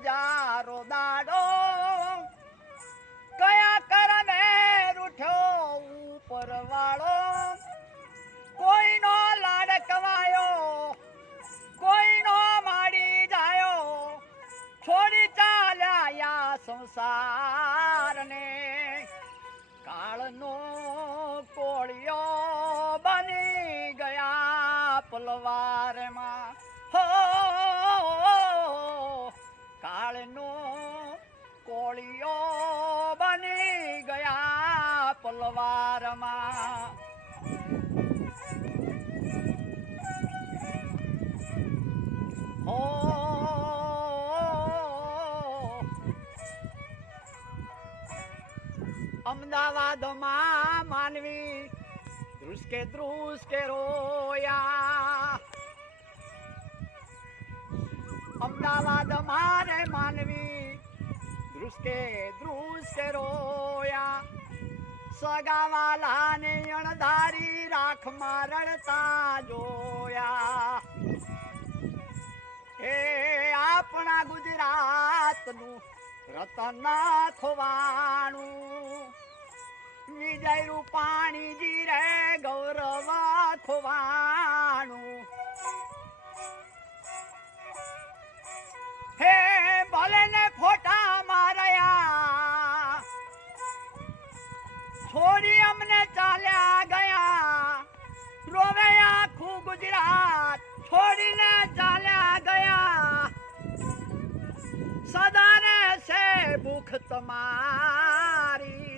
જારો દાડો કયા કરને રૂઠ્યો ઉપર વાળો કોઈનો લાડ કવાયો કોઈનો માડી જાયો છોડી ચાલ્યા સંસારને કાળનો કોળિયો બની ગયા પલવારમાં હો કાળનો કોળિયો બની ગયા પલવારમાં હો અમદાવાદમાં માનવી ધ્રુસકે રોયા અમદાવાદમાં રે માનવી ધ્રુસકે રોયા સગાવાલાને અણધારી રાખમાં રડતા જોયા એ આપણા ગુજરાતનું રતન ખોવાણું વિજય રૂપાણીજી રે ગૌરવ ખોવાણું હે ભલે ને ફોટા માર્યા છોડી અમને ચાલ્યા ગયા રોવે આખું ગુજરાત છોડીને ચાલ્યા ગયા સદાને છે ભૂખ તમારી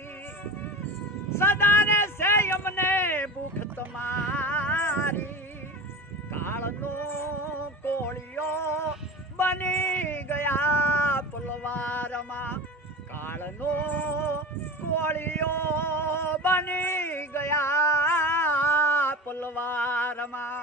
સદાને છે અમને ભૂખ તમારી કાળનો કોળિયો બની ગયા પલવારમાં કાળનો કોળિયો બની ગયા પલવારમાં